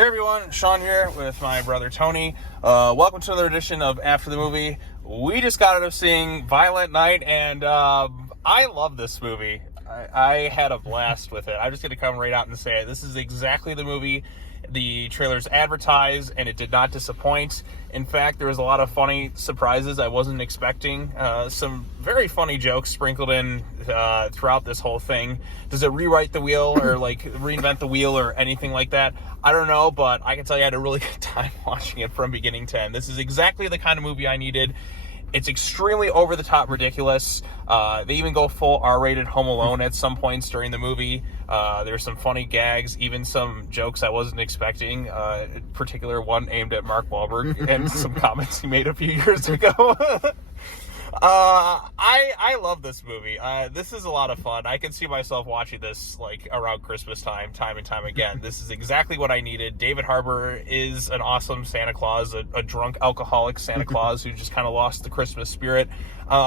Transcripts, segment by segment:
Hey everyone, Sean here with my brother Tony. Welcome to another edition of After the Movie. We just got out of seeing Violent Night, and I love this movie. I had a blast with it. I'm just going to come right out and say it. This is exactly the movie the trailers advertised, and it did not disappoint. In fact, there was a lot of funny surprises I wasn't expecting. Some very funny jokes sprinkled in throughout this whole thing. Does it rewrite the wheel or reinvent the wheel or anything like that? I don't know, but I can tell you I had a really good time watching it from beginning to end. This is exactly the kind of movie I needed. It's extremely over-the-top ridiculous. They even go full R-rated Home Alone at some points during the movie. There's some funny gags, even some jokes I wasn't expecting, in particular one aimed at Mark Wahlberg and some comments he made a few years ago. I love this movie. This is a lot of fun. I can see myself watching this around Christmas time and time again. This is exactly what I needed. David Harbour is an awesome Santa Claus, a drunk alcoholic Santa Claus who just kind of lost the Christmas spirit.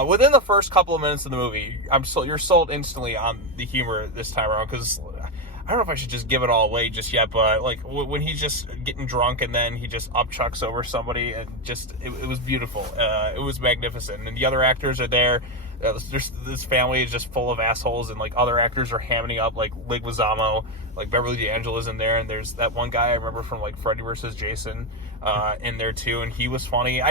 Within the first couple of minutes of the movie, you're sold instantly on the humor this time around, because I don't know if I should just give it all away just yet, but when he's just getting drunk and then he just upchucks over somebody, and just it was beautiful. It was magnificent, and the other actors are there. This family is just full of assholes, and other actors are hamming up, like Leguizamo, Beverly D'Angelo's in there, and there's that one guy I remember from Freddy vs. Jason in there too, and he was funny.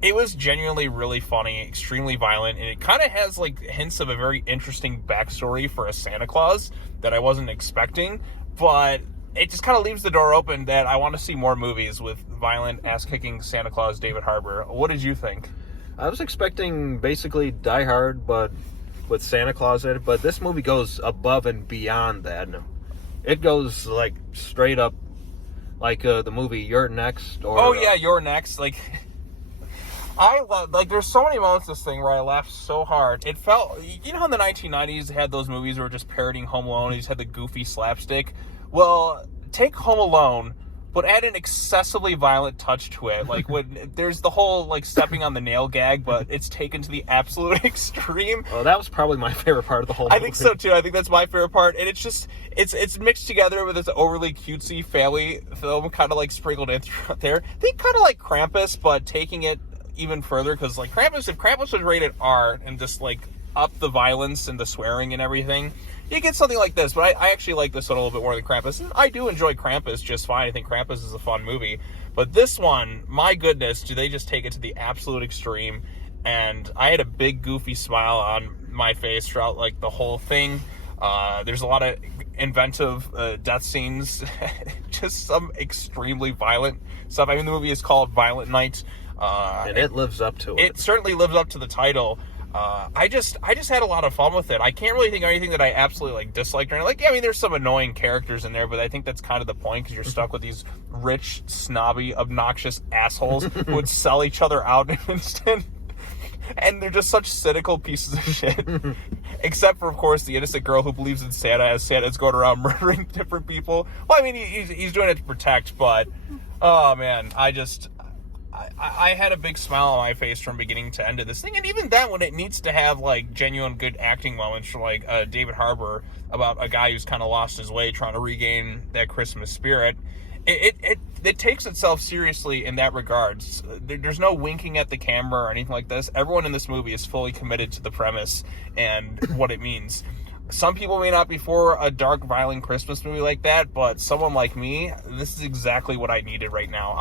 It was genuinely really funny, extremely violent, and it kind of has hints of a very interesting backstory for a Santa Claus that I wasn't expecting, but it just kind of leaves the door open that I want to see more movies with violent, ass-kicking Santa Claus David Harbour. What did you think? I was expecting basically Die Hard, but with Santa Claus in it, but this movie goes above and beyond that. It goes straight up the movie You're Next. Or, You're Next. I love, there's so many moments in this thing where I laughed so hard. It felt, you know how in the 1990s had those movies where just parodying Home Alone, you just had the goofy slapstick? Well, take Home Alone, but add an excessively violent touch to it. When there's the whole, stepping on the nail gag, but it's taken to the absolute extreme. Oh, that was probably my favorite part of the whole movie. I think so, too. I think that's my favorite part. And it's just, it's mixed together with this overly cutesy family film kind of, sprinkled in throughout there. I think kind of like Krampus, but taking it even further, because Krampus, if Krampus was rated R and just up the violence and the swearing and everything, you get something like this. But I actually like this one a little bit more than Krampus, and I do enjoy Krampus just fine. I think Krampus is a fun movie, but this one, my goodness, do they just take it to the absolute extreme? And I had a big goofy smile on my face throughout the whole thing. There's a lot of inventive death scenes, just some extremely violent stuff. I mean, the movie is called Violent Night. And it lives up to it. It certainly lives up to the title. I just had a lot of fun with it. I can't really think of anything that I absolutely disliked or anything. There's some annoying characters in there, but I think that's kind of the point, because you're stuck with these rich, snobby, obnoxious assholes who would sell each other out in an instant. And they're just such cynical pieces of shit. Except for, of course, the innocent girl who believes in Santa, as Santa's going around murdering different people. Well, he's doing it to protect, but oh man, I had a big smile on my face from beginning to end of this thing, and even then, when it needs to have genuine good acting moments from David Harbour about a guy who's kind of lost his way trying to regain that Christmas spirit, it takes itself seriously in that regard. There's no winking at the camera or anything like this. Everyone in this movie is fully committed to the premise and what it means. Some people may not be for a dark, violent Christmas movie like that, but someone like me, this is exactly what I needed right now.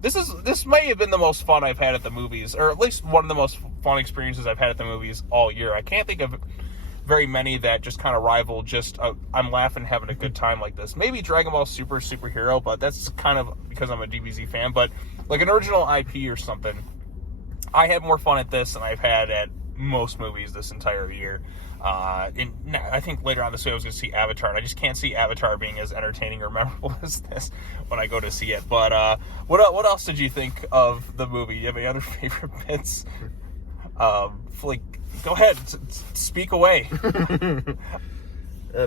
This may have been the most fun I've had at the movies, or at least one of the most fun experiences I've had at the movies all year. I can't think of very many that just kind of rival I'm laughing, having a good time like this. Maybe Dragon Ball Superhero, but that's kind of because I'm a DBZ fan. But an original IP or something, I had more fun at this than I've had at most movies this entire year. I think later on this week I was going to see Avatar, and I just can't see Avatar being as entertaining or memorable as this when I go to see it. But what else did you think of the movie? Do you have any other favorite bits? Go ahead, speak away.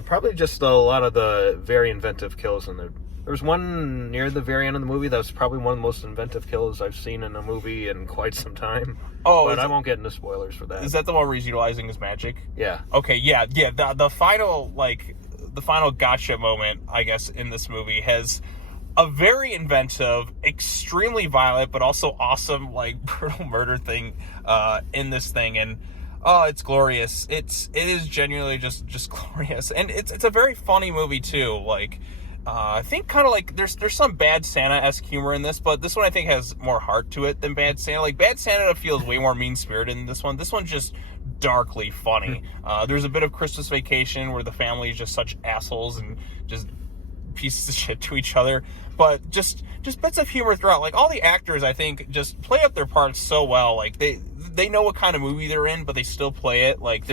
Probably just a lot of the very inventive kills in there. There was one near the very end of the movie that was probably one of the most inventive kills I've seen in a movie in quite some time. Oh, but I won't get into spoilers for that. Is that the one where he's utilizing his magic? Yeah. Okay, yeah. The final gotcha moment, I guess, in this movie has a very inventive, extremely violent, but also awesome, like, brutal murder thing in this thing. And oh, it's glorious. It is genuinely just glorious. And it's a very funny movie too. Like, I think kind of like there's some Bad Santa-esque humor in this, but this one I think has more heart to it than Bad Santa. Like, Bad Santa feels way more mean-spirited than this one. This one's just darkly funny. There's a bit of Christmas Vacation where the family is just such assholes and just pieces of shit to each other, but just bits of humor throughout. Like, all the actors, I think, just play up their parts so well. Like, they know what kind of movie they're in, but they still play it. Like,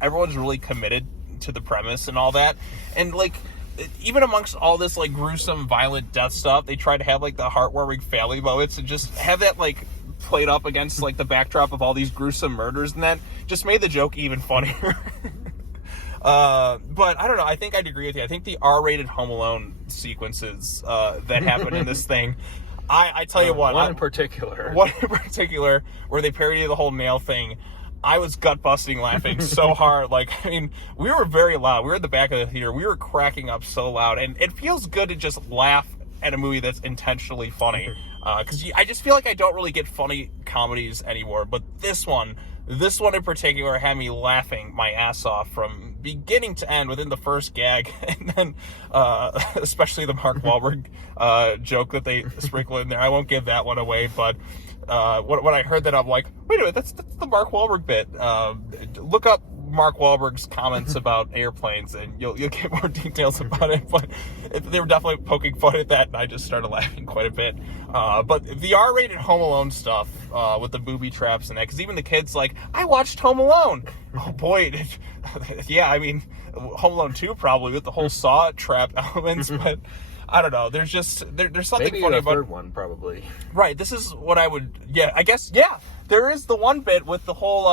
everyone's really committed to the premise and all that. And, like, even amongst all this, like, gruesome, violent death stuff, they try to have, like, the heartwarming family moments and just have that, like, played up against, like, the backdrop of all these gruesome murders, and that just made the joke even funnier. But I don't know, I think I'd agree with you. I think the R-rated Home Alone sequences that happen in this thing, I tell you what. One in particular, where they parody the whole nail thing, I was gut-busting laughing so hard. Like, I mean, we were very loud. We were at the back of the theater. We were cracking up so loud. And it feels good to just laugh at a movie that's intentionally funny. Because I just feel like I don't really get funny comedies anymore. But this one in particular had me laughing my ass off from beginning to end within the first gag. And then, especially the Mark Wahlberg joke that they sprinkle in there. I won't give that one away, but when I heard that, I'm like, wait a minute, that's the Mark Wahlberg bit. Look up Mark Wahlberg's comments about airplanes, and you'll get more details about it. But they were definitely poking fun at that, and I just started laughing quite a bit. But the R-rated Home Alone stuff with the booby traps and that, because even the kids like, I watched Home Alone. Oh boy, yeah. I mean, Home Alone 2 probably with the whole saw trap elements, but. I don't know. There's something maybe funny about the third one, probably. Right. This is what I would. Yeah, I guess. Yeah, there is the one bit with the whole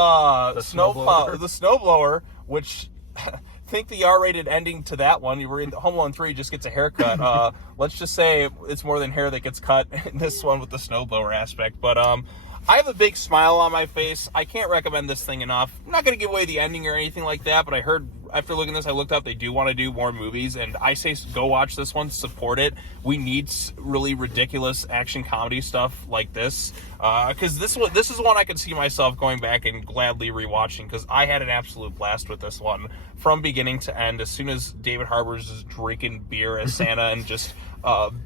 the snowblower, which think the R-rated ending to that one. You were in Home Alone 3, just gets a haircut. Let's just say it's more than hair that gets cut in this one with the snowblower aspect. But I have a big smile on my face. I can't recommend this thing enough. I'm not going to give away the ending or anything like that, but I heard, after looking at this, I looked up, they do want to do more movies, and I say go watch this one, support it. We need really ridiculous action comedy stuff like this, because this is one I could see myself going back and gladly rewatching, because I had an absolute blast with this one from beginning to end. As soon as David Harbour's just drinking beer as Santa and just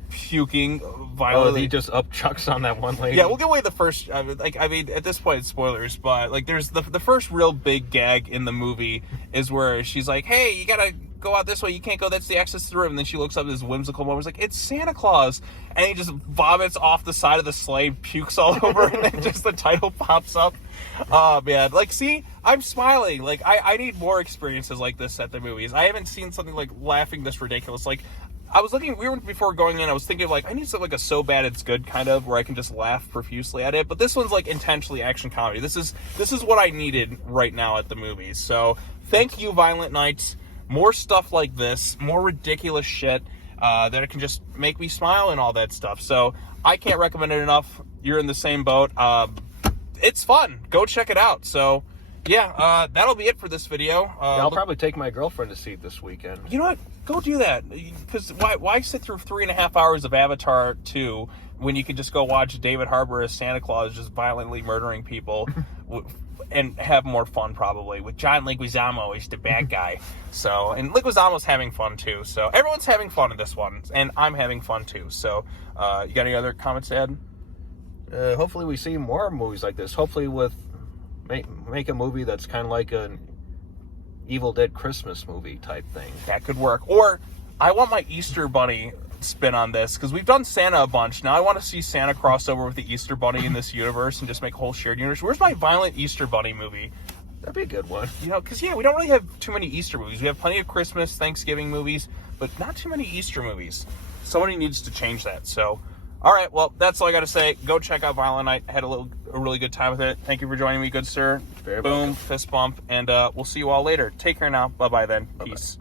puking violently. Oh, he just upchucks on that one lady. Yeah, we'll give away the first. I mean, at this point, it's spoilers, but like, there's the first real big gag in the movie is where she's like, "Hey, you gotta go out this way. You can't go. That's the access to the room." And then she looks up at this whimsical moment. It's like, it's Santa Claus, and he just vomits off the side of the sleigh, pukes all over, and then just the title pops up. Oh man, like, see, I'm smiling. Like, I need more experiences like this at the movies. I haven't seen something like laughing this ridiculous. Like, I was looking, before going in, I was thinking of, like, I need something like a so bad it's good kind of, where I can just laugh profusely at it. But this one's like intentionally action comedy. This is what I needed right now at the movies. So thank you, Violent Nights. More stuff like this, more ridiculous shit that it can just make me smile and all that stuff. So I can't recommend it enough. You're in the same boat. It's fun. Go check it out. So yeah, that'll be it for this video. I'll probably take my girlfriend to see it this weekend. You know what? Go do that. Because why sit through 3.5 hours of Avatar 2 when you can just go watch David Harbour as Santa Claus just violently murdering people and have more fun, probably, with John Leguizamo as the bad guy. So, and Leguizamo's having fun too. So everyone's having fun in this one, and I'm having fun too. So you got any other comments to add? Hopefully we see more movies like this. Hopefully make a movie that's kind of like an Evil Dead Christmas movie type thing. That could work. Or I want my Easter Bunny spin on this, because we've done Santa a bunch. Now I want to see Santa crossover with the Easter Bunny in this universe and just make a whole shared universe. Where's my violent Easter Bunny movie? That'd be a good one. You know, because, yeah, we don't really have too many Easter movies. We have plenty of Christmas, Thanksgiving movies, but not too many Easter movies. Somebody needs to change that. So, all right, well, that's all I got to say. Go check out Violent Night. I had a really good time with it. Thank you for joining me, good sir. Very Boom, welcome. fist bump, and we'll see you all later. Take care now. Bye-bye then. Bye-bye. Peace.